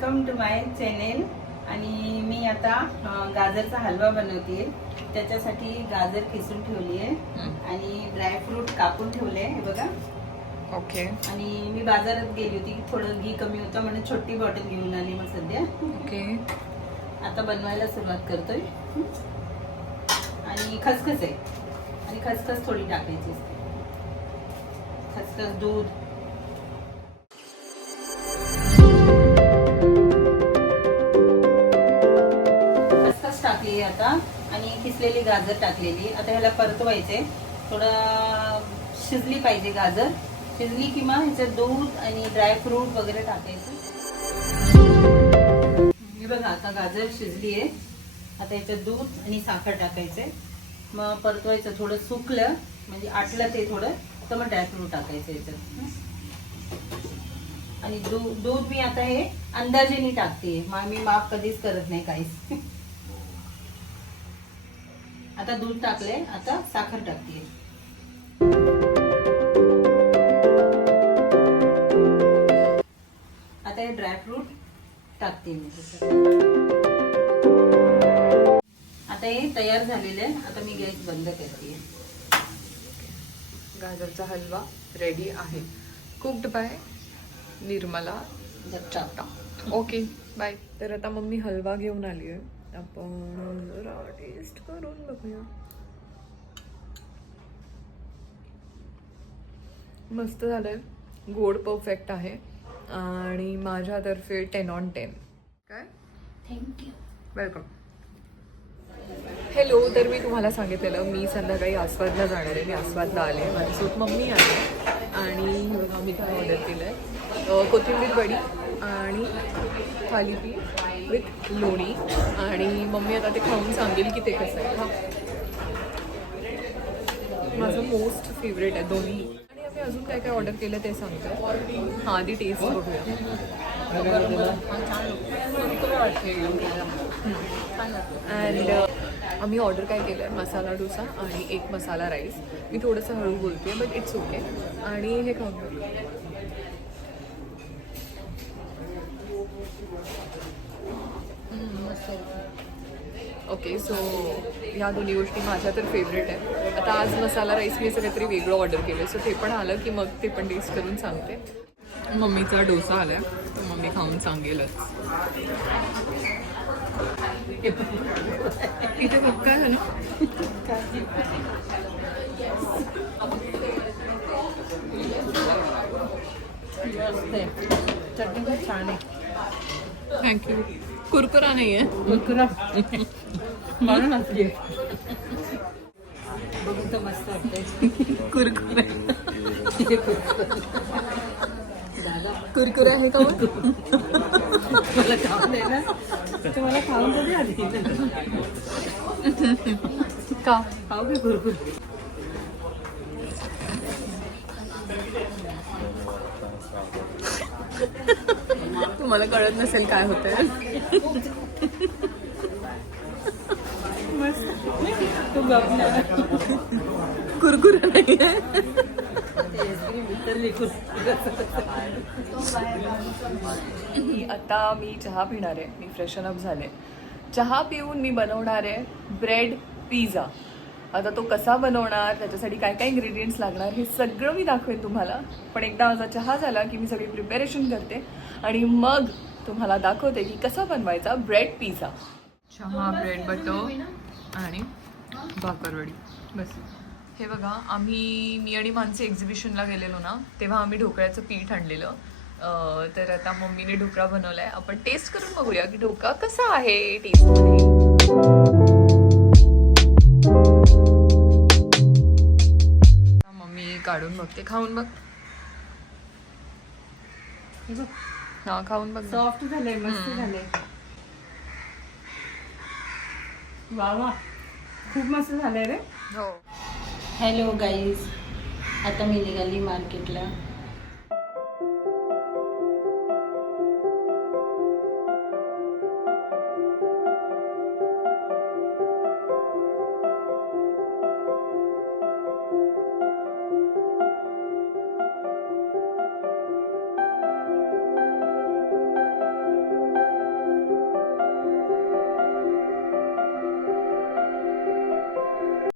Welcome to my channel. आणि मी आता गाजरचा हलवा बनवते. त्याच्यासाठी गाजर किसून ठेवली आहे आणि ड्रायफ्रूट कापून ठेवले हे बघा. ओके. आणि मी बाजारात गेली होती, थोडं घी कमी होतं म्हणून छोटी बॉटल घेऊन आली मग सध्या. ओके. आता बनवायला सुरुवात करतोय. आणि खसखस आहे आणि खसखस थोडी टाकायची असते. खसखस, दूध, टाकली आता आणि किसलेली गाजर टाकलेली. आता ह्याला परतवायचे. थोडं शिजली पाहिजे गाजर. शिजली की मग ह्याच्यात दूध आणि ड्रायफ्रूट वगैरे टाकायचं. हे बघा आता गाजर शिजली आहे. आता ह्याच्यात दूध आणि साखर टाकायचे. मग परतवायचं. थोडं सुकलं म्हणजे आटलं ते थोडं तर मग ड्रायफ्रूट टाकायचं ह्याच्यात. आणि दूध मी आता हे अंदाजेने टाकते. मग मी माप कधीच करत नाही काहीच. आता दूध टाकले. आता साखर टाकते. आता हे ड्रायफ्रूट टाकते मी. आता हे तयार झालेले आहे. आता मी गॅस बंद करते. गाजरचा हलवा रेडी आहे. Cooked by Nirmala Datta. Okay bye. तर आता मम्मी हलवा घेऊन आली आहे. आपण जरा टेस्ट करून बघूया. मस्त झालंय. गोड परफेक्ट आहे आणि माझ्यातर्फे 10 on 10. काय? थँक्यू. वेलकम. हॅलो. तर मी तुम्हाला सांगितलेलं मी संध्याकाळी आस्वादला जाणार आहे. मी आस्वादला आले. माझ्यासोबत मम्मी आली आणि मी काय ऑर्डर केलं आहे, कोथिंबीर वडी आणि थालीपीठ विथ लोणी. आणि मम्मी आता ते खाऊन सांगेल की ते कसं आहे. माझं मोस्ट फेवरेट आहे दोन्ही. आणि आम्ही अजून काय काय ऑर्डर केलं ते सांगतो. हां आधी टेस्ट बघूया. अँड आम्ही ऑर्डर काय केलं आहे, मसाला डोसा आणि एक मसाला राईस. मी थोडंसं हळू बोलते बट इट्स ओके. आणि हे खाऊन बघू. ओके. सो ह्या दोन्ही गोष्टी माझ्या तर फेवरेट आहे. आता आज मसाला राईस मी असं काहीतरी वेगळं ऑर्डर केलं. सो ते पण आलं की मग ते पण टेस्ट करून सांगते. मम्मीचा डोसा आला तर मम्मी खाऊन सांगेलच. इथे बघ काय झालं. चटणी खूप छान आहे. थँक्यू. कुरकुरा नाही आहे. कुरकुरा म्हणून असली. बघून तर मस्त वाटतंय. कुरकुरा कुरकुरा आहे का मग? मला खाऊन आहे ना. तर मला खाऊन कधी आधी का खाऊ की कुरकुर. तुम्हाला कळत नसेल काय होतंय. तू बघणार कुरकुरा नाही आहे. आता मी चहा पिणार आहे. मी फ्रेशन अप झाले. चहा पिऊन मी बनवणार आहे ब्रेड पिझ्झा. आता तो कसा बनवणार, त्याच्यासाठी काय काय इन्ग्रेडियंट्स लागणार हे सगळं मी दाखवेन तुम्हाला. पण एकदा माझा चहा झाला की मी सगळी प्रिपरेशन करते आणि मग तुम्हाला दाखवते की कसा बनवायचा ब्रेड पिझ्झा. चहा, ब्रेड बटर आणि भाकरवडी बस. हे बघा, मी आणि मानसी एक्झिबिशनला गेलेलो ना, तेव्हा आम्ही ढोकळ्याचं पीठ आणलेलं. तर आता मम्मीने ढोकळा बनवलाय. आपण टेस्ट करून बघूया की ढोकळा कसा आहे टेस्टमध्ये. मम्मी काढून बघते. खाऊन बघ. हा खाऊन बघ. सॉफ्ट झालंय, मस्त झालंय. वा वा, खूप मस्त झालंय रे. हो. Hello guys. आता मी निघाली मार्केटला.